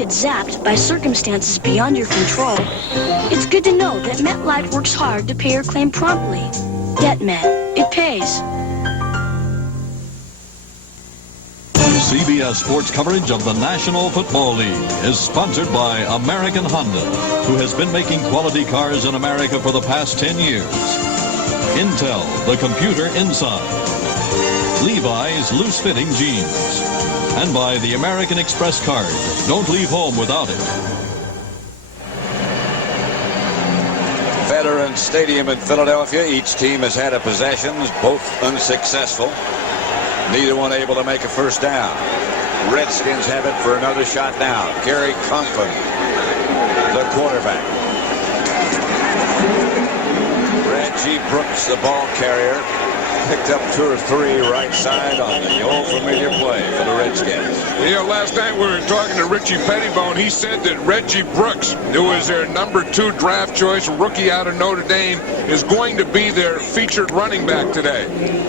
get zapped by circumstances beyond your control, it's good to know that MetLife works hard to pay your claim promptly. GetMet. It pays. CBS Sports coverage of the National Football League is sponsored by American Honda, who has been making quality cars in America for the past 10 years. Intel, the computer inside. Levi's loose-fitting jeans. And by the American Express card. Don't leave home without it. Veterans Stadium in Philadelphia. Each team has had a possessions, both unsuccessful. Neither one able to make a first down. Redskins have it for another shot now. Gary Conklin, the quarterback. Reggie Brooks, the ball carrier, picked up 2 or 3 right side on the old familiar play for the Redskins. You know, last night we were talking to Richie Pettibone. He said that Reggie Brooks, who is their #2 draft choice, rookie out of Notre Dame, is going to be their featured running back today.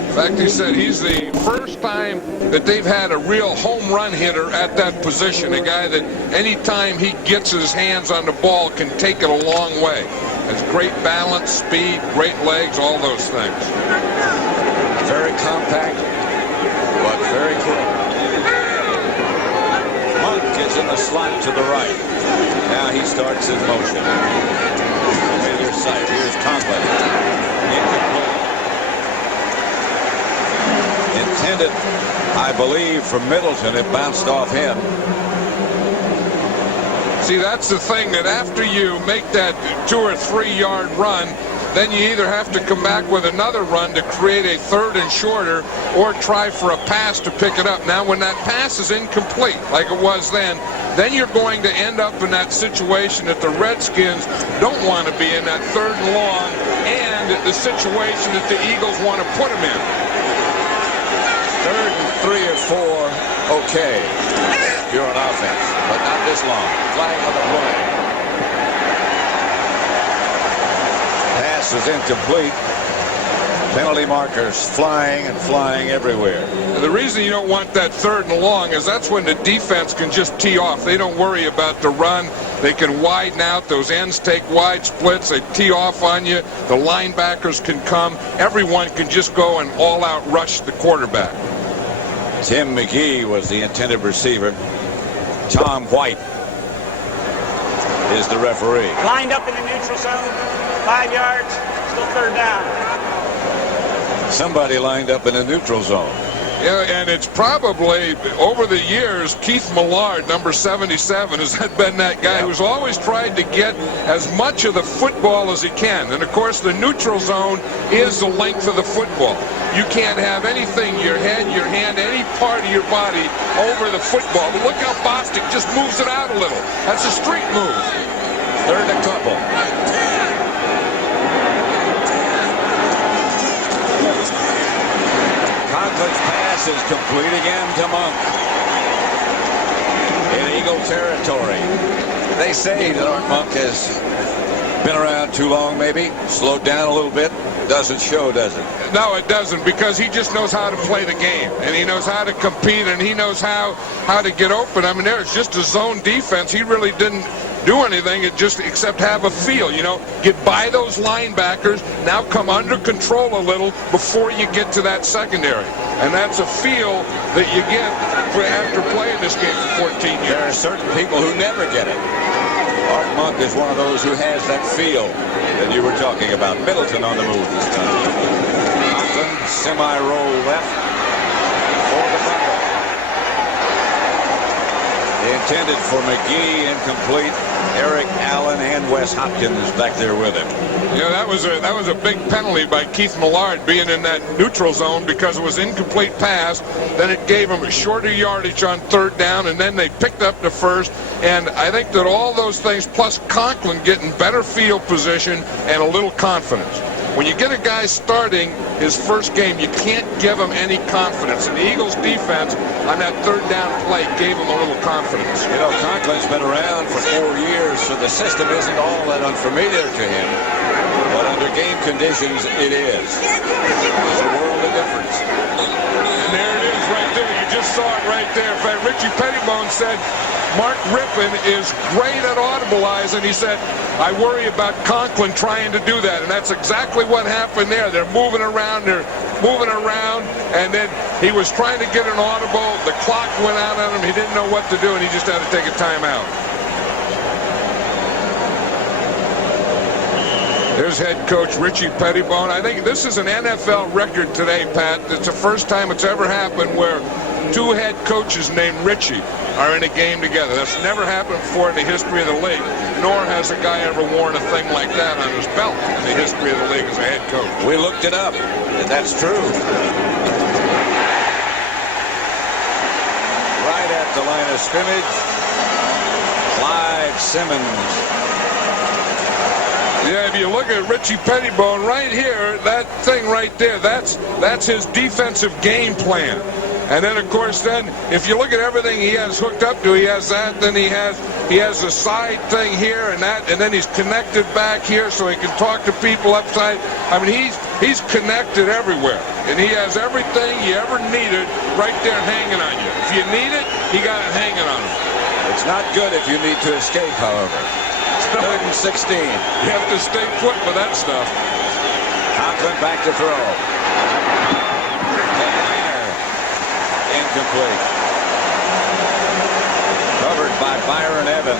In fact, he said he's the first time that they've had a real home run hitter at that position, a guy that anytime he gets his hands on the ball can take it a long way. Has great balance, speed, great legs, all those things. Very compact, but very quick. Monk is in the slot to the right. Now he starts his motion. Familiar sight. Here's Conklin. Incomplete. Intended, I believe, for Middleton. It bounced off him. See, that's the thing, that after you make that 2 or 3 yard run, then you either have to come back with another run to create a 3rd and shorter, or try for a pass to pick it up. Now, when that pass is incomplete, like it was then you're going to end up in that situation that the Redskins don't want to be in, that 3rd and long, and the situation that the Eagles want to put them in. 3rd and 3 or 4, okay. You're on offense, but not this long. Flag on the play. Pass is incomplete. Penalty markers flying and flying everywhere. And the reason you don't want that 3rd and long is that's when the defense can just tee off. They don't worry about the run. They can widen out. Those ends take wide splits. They tee off on you. The linebackers can come. Everyone can just go and all-out rush the quarterback. Tim McGee was the intended receiver. Tom White is the referee. Lined up in the neutral zone, 5 yards, still 3rd down. Somebody lined up in the neutral zone. Yeah, and it's probably, over the years, Keith Millard, number 77, has been that guy who's always tried to get as much of the football as he can. And, of course, the neutral zone is the length of the football. You can't have anything, your head, your hand, any part of your body over the football. But look how Bostic just moves it out a little. That's a street move. 3rd and a couple. Conklin's pass is complete again to Monk. In Eagle territory. They say that Art Monk has been around too long, maybe. Slowed down a little bit. Doesn't show, does it? No, it doesn't, because he just knows how to play the game, and he knows how to compete, and he knows how to get open. I mean, there's just a zone defense. He really didn't do anything except have a feel, you know, get by those linebackers, now come under control a little before you get to that secondary. And that's a feel that you get after playing this game for 14 years. There are certain people who never get it. Art Monk is one of those who has that feel that you were talking about. Middleton on the move this time. Conklin, semi-roll left for the bumper. Intended for McGee, incomplete. Eric Allen and Wes Hopkins back there with him. Yeah, that was a big penalty by Keith Millard being in that neutral zone, because it was incomplete pass. Then it gave him a shorter yardage on 3rd down, and then they picked up the 1st. And I think that all those things, plus Conklin getting better field position and a little confidence. When you get a guy starting his first game, you can't give him any confidence. And the Eagles' defense on that 3rd down play gave him a little confidence. You know, Conklin's been around for 4 years, so the system isn't all that unfamiliar to him. But under game conditions, it is. There's a world of difference. And there it is right there. You just just saw it right there. In fact, Richie Pettibone said Mark Rippon is great at audibilizing. He said, I worry about Conklin trying to do that. And that's exactly what happened there. They're moving around, and then he was trying to get an audible. The clock went out on him. He didn't know what to do, and he just had to take a timeout. There's head coach Richie Pettibone. I think this is an NFL record today, Pat. It's the first time it's ever happened where two head coaches named Richie are in a game together. That's never happened before in the history of the league, nor has a guy ever worn a thing like that on his belt in the history of the league as a head coach. We looked it up, and that's true. Right at the line of scrimmage, Clyde Simmons. Yeah, if you look at Richie Pettibone right here, that thing right there, that's his defensive game plan. And then, of course, if you look at everything he has hooked up to, he has that, then he has a side thing here and that, and then he's connected back here so he can talk to people upside. I mean, he's connected everywhere, and he has everything you ever needed right there hanging on you. If you need it, he got it hanging on him. It's not good if you need to escape, however. 3rd and 16. You have to stay put with that stuff. Conklin back to throw. Incomplete. Covered by Byron Evans.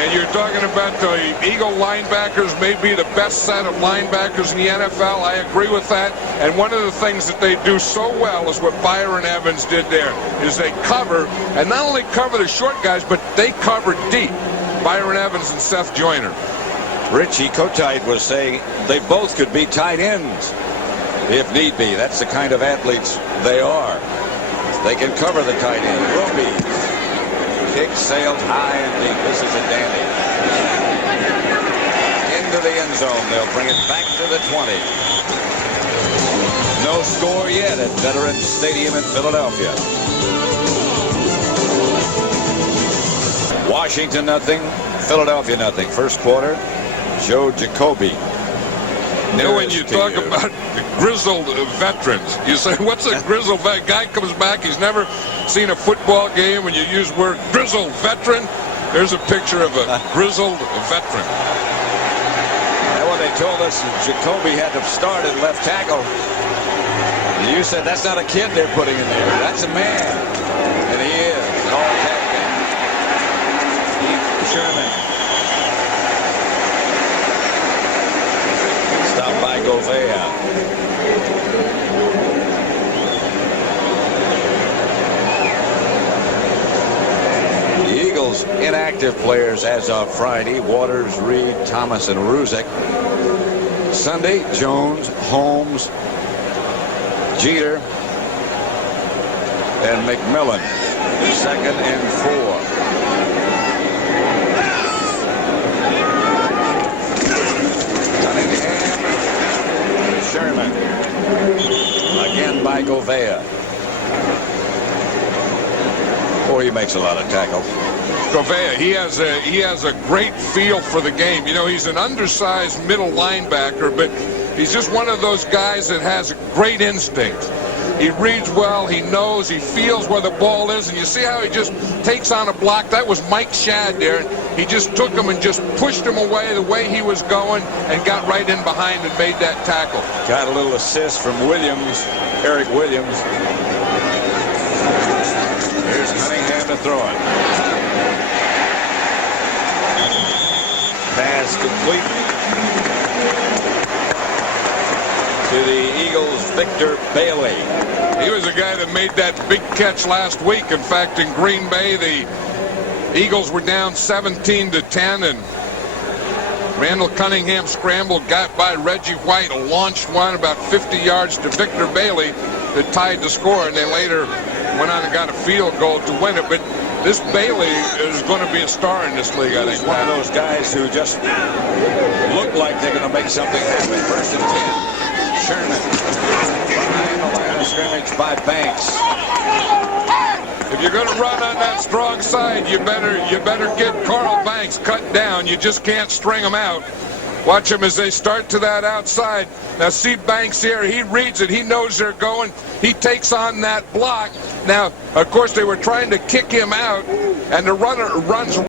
And you're talking about the Eagle linebackers, maybe the best set of linebackers in the NFL. I agree with that. And one of the things that they do so well is what Byron Evans did there, is they cover, and not only cover the short guys, but they cover deep. Byron Evans and Seth Joyner. Richie Kotite was saying they both could be tight ends if need be. That's the kind of athletes they are. They can cover the tight end. Roby. Kick sailed high and deep. This is a dandy. Into the end zone. They'll bring it back to the 20. No score yet at Veterans Stadium in Philadelphia. Washington nothing, Philadelphia nothing. First quarter, Joe Jacoby. You know, when you talk about grizzled veterans, you say, what's a grizzled vet? Guy comes back, he's never seen a football game. When you use the word grizzled veteran, there's a picture of a grizzled veteran. And when they told us Jacoby had to start at left tackle, you said that's not a kid they're putting in there. That's a man. And he is. An all-captain. Sherman. Stopped by Govea. The Eagles' inactive players as of Friday: Waters, Reed, Thomas, and Ruzek. Sunday: Jones, Holmes, Jeter, and McMillan. 2nd and 4. Sherman. Again by Govea. Boy, he makes a lot of tackles. Govea, he has a great feel for the game. You know, he's an undersized middle linebacker, but he's just one of those guys that has great instinct. He reads well, he knows, he feels where the ball is, and you see how he just takes on a block. That was Mike Shadd there. He just took him and just pushed him away the way he was going and got right in behind and made that tackle. Got a little assist from Williams, Eric Williams. Here's Cunningham to throw it. Pass complete to the Eagles' Victor Bailey. He was a guy that made that big catch last week. In fact, in Green Bay, the Eagles were down 17-10, and Randall Cunningham scrambled, got by Reggie White, launched one about 50 yards to Victor Bailey that tied the score, and they later went on and got a field goal to win it. But this Bailey is going to be a star in this league, I think. He's one of those guys who just look like they're going to make something happen. 1st and 10. Sherman behind the line of scrimmage by Banks. If you're going to run on that strong side, you better get Carl Banks cut down. You just can't string him out. Watch him as they start to that outside. Now see Banks here. He reads it. He knows they're going. He takes on that block. Now, of course, they were trying to kick him out, and the runner runs